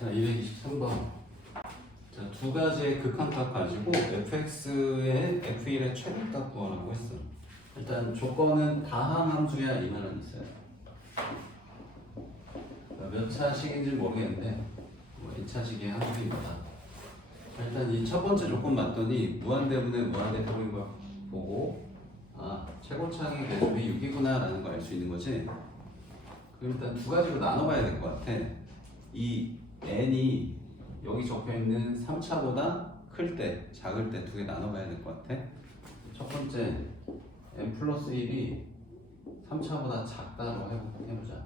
자, 223번. 자, 두 가지의 극한값 가지고 fx의 f1의 최대값 구하라고 했어. 일단 조건은 다항 함수야 이 말은 있어요. 자, 몇 차식인지 모르겠는데 뭐 1차식의 함수입니다. 자, 일단 이 첫 번째 조건 맞더니 무한대분의 무한대표인 걸 보고 아 최고차항의 개수이 6이구나 라는 걸 알 수 있는 거지. 그럼 일단 두 가지로 나눠봐야 될 것 같아. 이 n이 여기 적혀 있는 3차보다 클 때, 작을 때 두 개 나눠봐야 될 것 같아. 첫 번째 n 플러스 1이 3차보다 작다고 해- 해보자.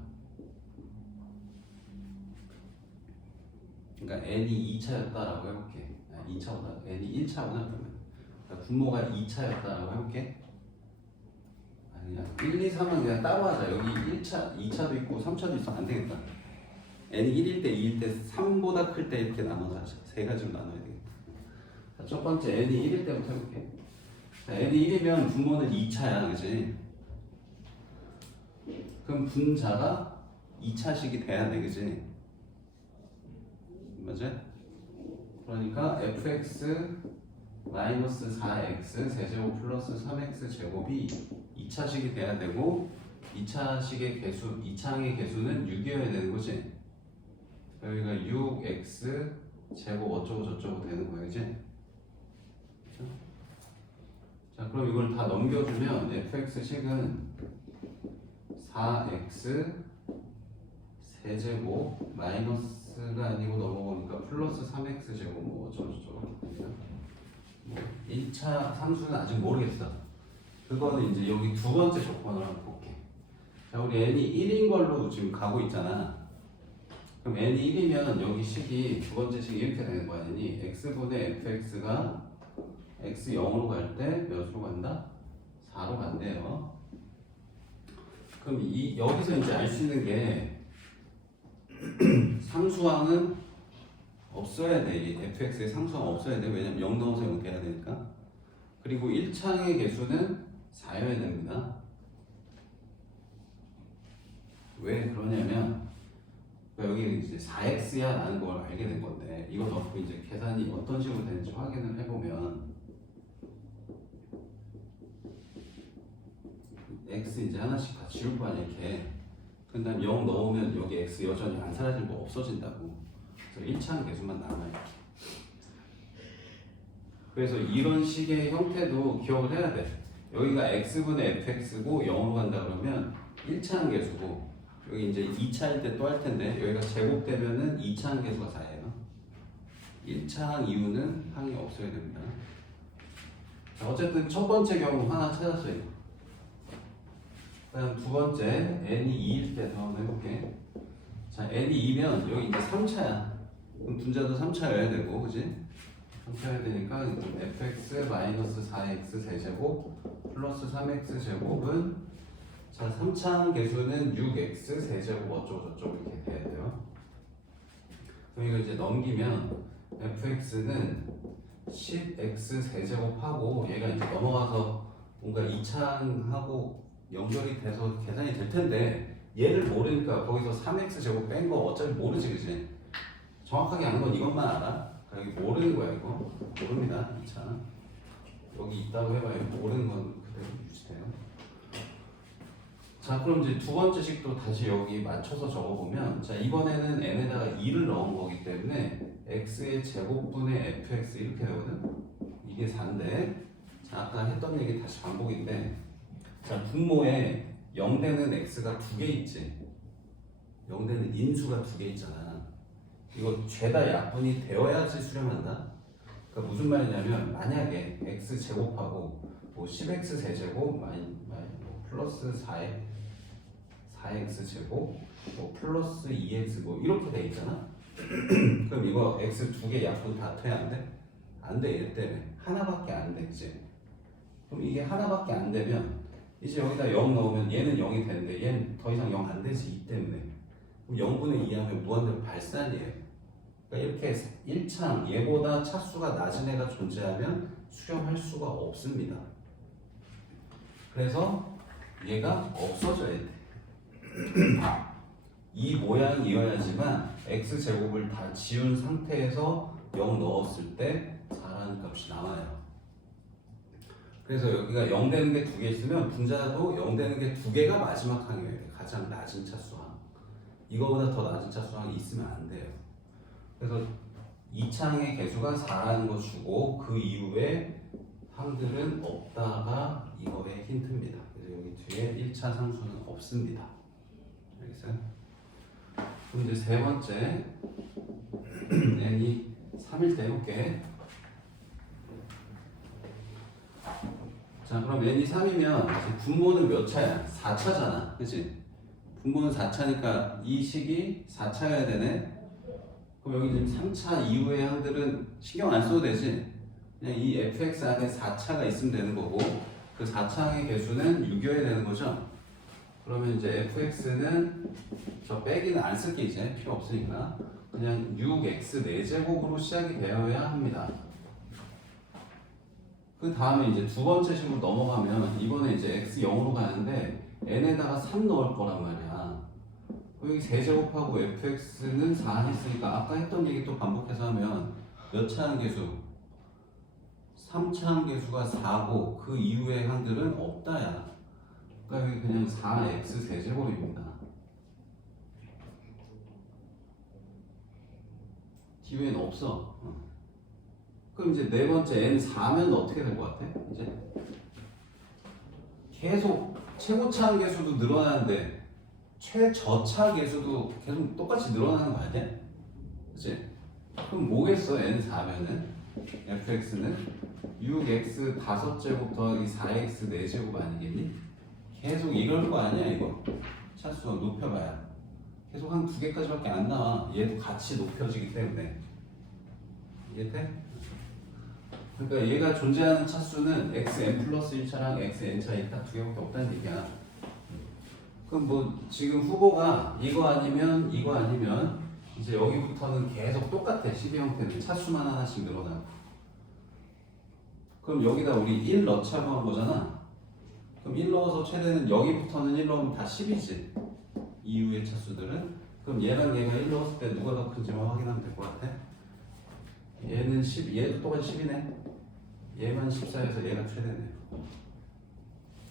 그러니까 n이 2차였다라고 해볼게. 아, 2차보다 n이 1차구나 그러면. 그러니까 분모가 2차였다라고 해볼게. 아니야. 1, 2, 3은 그냥 따로 하자. 여기 1차, 2차도 있고 3차도 있어. 안 되겠다. N이 1일 때, 2일 때, 3보다 클 때 이렇게 나눠서. 세 가지로 나눠야 되겠다. 자, 첫 번째 n이 1일 때부터 해볼게. 자, n이 1이면 분모는 2차야, 그지? 그럼 분자가 2차식이 돼야 돼, 그지? 맞아? 그러니까 fx 마이너스 4x 세제곱 플러스 3x 제곱이 2차식이 돼야 되고 2차식의 개수, 2차항의 개수는 6이어야 되는 거지. 여기가 6x 제곱 어쩌고 저쩌고 되는 거야, 이제. 그쵸? 자, 그럼 이걸 다 넘겨주면 fx 식은 4x 세제곱 마이너스가 아니고 넘어가니까 플러스 3x 제곱 뭐 어쩌고 저쩌고 됩니다. 뭐 1차 상수는 아직 모르겠어. 그거는 이제 여기 두 번째 조건을 한번 볼게. 자, 우리 n이 1인 걸로 지금 가고 있잖아. 그럼 n이 1이면 여기 식이 두 번째 식이 이렇게 되는 거 아니니? x분의 fx가 x 0으로 갈 때 몇으로 간다? 4로 간대요. 그럼 이 여기서 이제 알 수 있는 게 상수항은 없어야 돼. 이 fx의 상수항 없어야 돼. 왜냐면 0 넣어서 0 돼야 되니까. 그리고 1창의 개수는 4여야 됩니다. 왜 그러냐면 그러니까 여기 이제 4x야 라는 걸 알게 된 건데 이거 넣고 이제 계산이 어떤 식으로 되는지 확인을 해보면 x 이제 하나씩 다 지울 거 아니야 이렇게. 그 다음 0 넣으면 여기 x 여전히 안 사라지고 없어진다고. 그래서 1차항 개수만 남아요 그래서 이런 식의 형태도 기억을 해야 돼. 여기가 x분의 fx고 0으로 간다 그러면 1차항 개수고 여기 이제 2차일 때 또 할 텐데 여기가 제곱되면은 2차항 개수가 4예요 1차 항 이유는 항이 없어야 됩니다 자, 어쨌든 첫 번째 경우 하나 찾았어요 그다음 두 번째 n이 2일 때 한번 해볼게. 자 n이 2면 여기 이제 3차야. 그럼 분자도 3차여야 되고, 그지? 3차여야 되니까 그럼 fx 마이너스 4x 세제곱 플러스 3x 제곱은 자 3차항 개수는 6x 세제곱 어쩌고 저쩌고 이렇게 돼야 돼요. 그럼 이거 이제 넘기면 fx는 10x 세제곱하고 얘가 이제 넘어가서 뭔가 2차항하고 연결이 돼서 계산이 될 텐데 얘를 모르니까 거기서 3x 제곱 뺀 거 어차피 모르지 그지? 정확하게 아는 건 이것만 알아? 여기 모르는 거야 이거 모릅니다 2차 여기 있다고 해봐요 모르는 건 그대로 유지돼요 자 그럼 이제 두 번째 식도 다시 여기 맞춰서 적어보면 자 이번에는 n에다가 2를 넣은 거기 때문에 x의 제곱분의 fx 이렇게 되거든 이게 4인데 자 아까 했던 얘기 다시 반복인데 자, 분모에 0되는 x가 두 개 있지. 0되는 인수가 두 개 있잖아. 이거 죄다 약분이 되어야지 수렴한다. 그러니까 무슨 말이냐면 만약에 x 제곱하고 뭐 10x 세제곱 플러스 4에 4x 제곱 뭐 플러스 2x 뭐 이렇게 돼 있잖아. 그럼 이거 x 두 개 약분 다 돼야 안 돼? 안 돼, 얘 때문에 하나밖에 안 되지. 그럼 이게 하나밖에 안 되면 이제 여기다 0 넣으면 얘는 0이 되는데 얘는 더 이상 0 안 되지 이 때문에 그럼 0분의 2 하면 무한대로 발산이에요 그러니까 이렇게 1창 얘보다 차수가 낮은 애가 존재하면 수렴할 수가 없습니다 그래서 얘가 없어져야 돼 이 모양이어야지만 x 제곱을 다 지운 상태에서 0 넣었을 때 4라는 값이 나와요. 그래서 여기가 0 되는 게 두 개 있으면 분자도 0 되는 게 두 개가 마지막 항이어야 돼. 가장 낮은 차수항. 이거보다 더 낮은 차수항이 있으면 안 돼요. 그래서 이 창의 개수가 4라는 거 주고 그 이후에 항들은 없다가 이거의 힌트입니다. 여기 뒤에 1차 상수는 없습니다. 알겠어요? 그럼 이제 세 번째 n이 3일 때 해볼게. 자 그럼 n이 3이면 분모는 몇 차야? 4차잖아. 그치? 분모는 4차니까 이 식이 4차여야 되네. 그럼 여기 지금 3차 이후의 항들은 신경 안 써도 되지? 그냥 이 fx 안에 4차가 있으면 되는 거고 그 4차의 개수는 6이어야 되는 거죠? 그러면 이제 fx는 저 빼기는 안 쓸게 이제 필요 없으니까 그냥 6x 4제곱으로 시작이 되어야 합니다. 그 다음에 이제 두 번째 식으로 넘어가면 이번에 이제 x 0으로 가는데 n에다가 3 넣을 거란 말이야. 여기 세제곱하고 fx는 4 했으니까 아까 했던 얘기 또 반복해서 하면 몇 차항 개수? 3차항 개수가 4고 그 이후의 항들은 없다야. 그러니까 여기 그냥 4x 세제곱입니다. 기회는 없어. 어. 그럼 이제 네 번째 n 4면 어떻게 될 것 같아? 이제 계속 최고차항 개수도 늘어나는데 최저차 개수도 계속 똑같이 늘어나는 거 아니야? 그치? 그럼 뭐겠어 n 4면은 fx는 6x 5제곱 더하기 4x 4제곱 아니겠니? 계속 이럴 거 아니야 이거? 차수 높여봐야. 계속 한 두 개까지밖에 안 나와. 얘도 같이 높여지기 때문에. 이해돼? 그러니까 얘가 존재하는 차수는 xn 플러스 1차랑 xn 차이 딱 두 개밖에 없다는 얘기야. 그럼 뭐 지금 후보가 이거 아니면 이거 아니면 이제 여기부터는 계속 똑같아 12 형태는. 차수만 하나씩 늘어나고 그럼 여기다 우리 1 넣자고 한 거잖아. 그럼 1 넣어서 최대는 여기부터는 1 넣으면 다 10이지. 이후의 차수들은. 그럼 얘랑 얘가 1 넣었을 때 누가 더 큰지만 확인하면 될 것 같아? 얘는 10 얘도 똑같이 10이네. 얘만 14에서 얘가 최대네.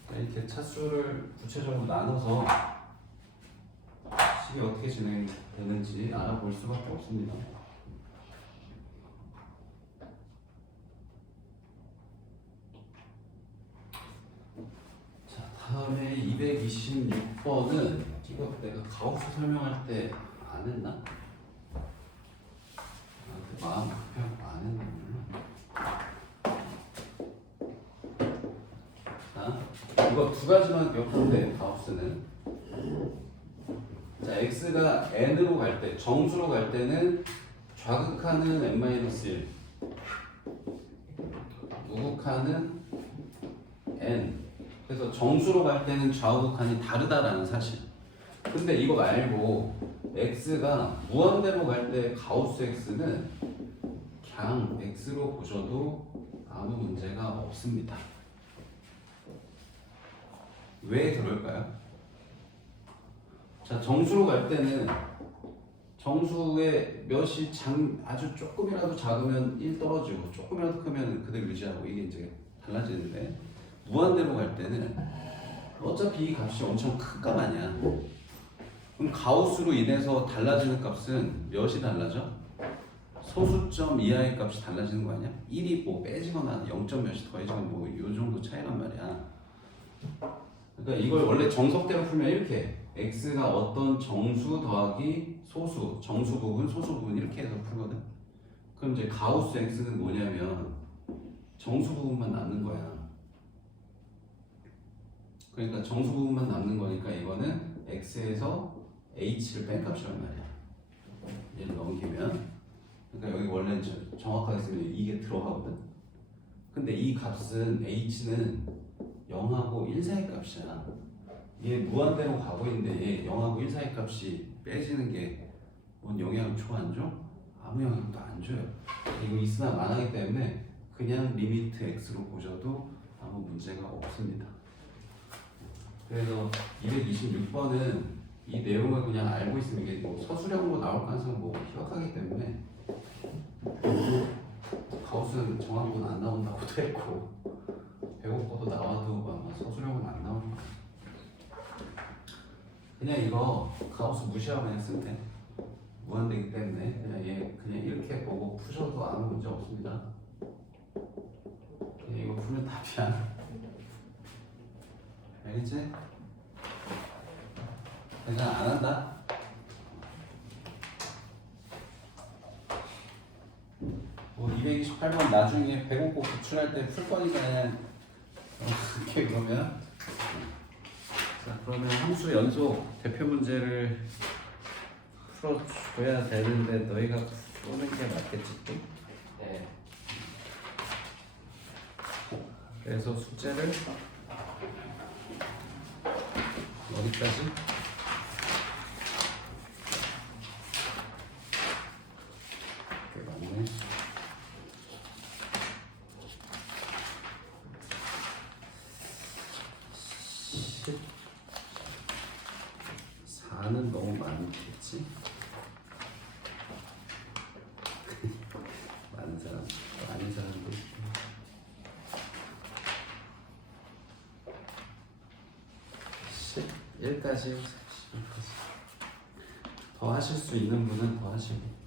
그러니까 이렇게 차수를 구체적으로 나눠서 식이 어떻게 진행되는지 알아볼 수밖에 없습니다. 자, 다음에 226번은 이거 내가 가우스 설명할 때 안 했나? 아, 그 마음 급해갖고 안 했나? 자, 이거 두 가지만 기억하면 돼, 가우스는. 자, x가 n으로 갈 때, 정수로 갈 때는 좌극하는 n-1, 우극하는 n. 그래서 정수로 갈 때는 좌우극 한이 다르다라는 사실. 근데 이거 말고 x가 무한대로 갈 때 가우스 x는 그냥 x로 보셔도 아무 문제가 없습니다. 왜 그럴까요? 자, 정수로 갈 때는 정수의 몇이 장, 아주 조금이라도 작으면 1 떨어지고 조금이라도 크면 그대로 유지하고 이게 이제 달라지는데 무한대로 갈 때는 어차피 이 값이 엄청 큰 값 아니야. 그럼 가우스로 인해서 달라지는 값은 몇이 달라져? 소수점 이하의 값이 달라지는 거 아니야? 1이 뭐 빼지거나 0점 몇이 더해지거나 뭐이 정도 차이란 말이야. 그러니까 이걸 원래 정석대로 풀면 이렇게 x가 어떤 정수 더하기 소수, 정수 부분, 소수 부분 이렇게 해서 풀거든. 그럼 이제 가우스 x는 뭐냐면 정수 부분만 남는 거야. 그러니까 정수 부분만 남는 거니까 이거는 x에서 h를 뺀 값이란 말이야. 얘를 넘기면 그러니까 여기 원래는 저- 정확하게 쓰면 이게 들어가거든. 근데 이 값은 h는 0하고 1 사이 값이야. 얘 무한대로 가고 있는데 얘 0하고 1 사이 값이 빼지는 게 뭔 영향을 줘? 아무 영향도 안 줘요. 이거 있으나 마나기 때문에 그냥 리미트 x로 보셔도 아무 문제가 없습니다. 그래서 226번은 이 내용을 그냥 알고 있으면 이게 뭐 서술형으로 나올 가능성은 뭐 희박하기 때문에 가우스는 정확은 안 나온다고도 했고 배고파도 나와도 아마 서술형은 안 나올 거야. 그냥 이거 가우스 무시하고 그냥 쓰면 돼. 무한대기 때문에 그냥 얘 그냥 이렇게 보고 푸셔도 아무 문제 없습니다. 그냥 이거 풀면 답이야. 알겠지? 그냥 안 한다. 뭐 228번 나중에 배고프 구출할 때 풀 거니까 그냥 어, 이렇게 그러면 자 그러면 함수 연속 대표 문제를 풀어줘야 되는데 너희가 푸는 게 맞겠지 또? 네. 그래서 숙제를 어디까지? 꽤 많네. 십. 4는 너무 많겠지? 많은 사람, 또 아닌 사람도 있고. 11까지. 더 하실 수 있는 분은 더 하시고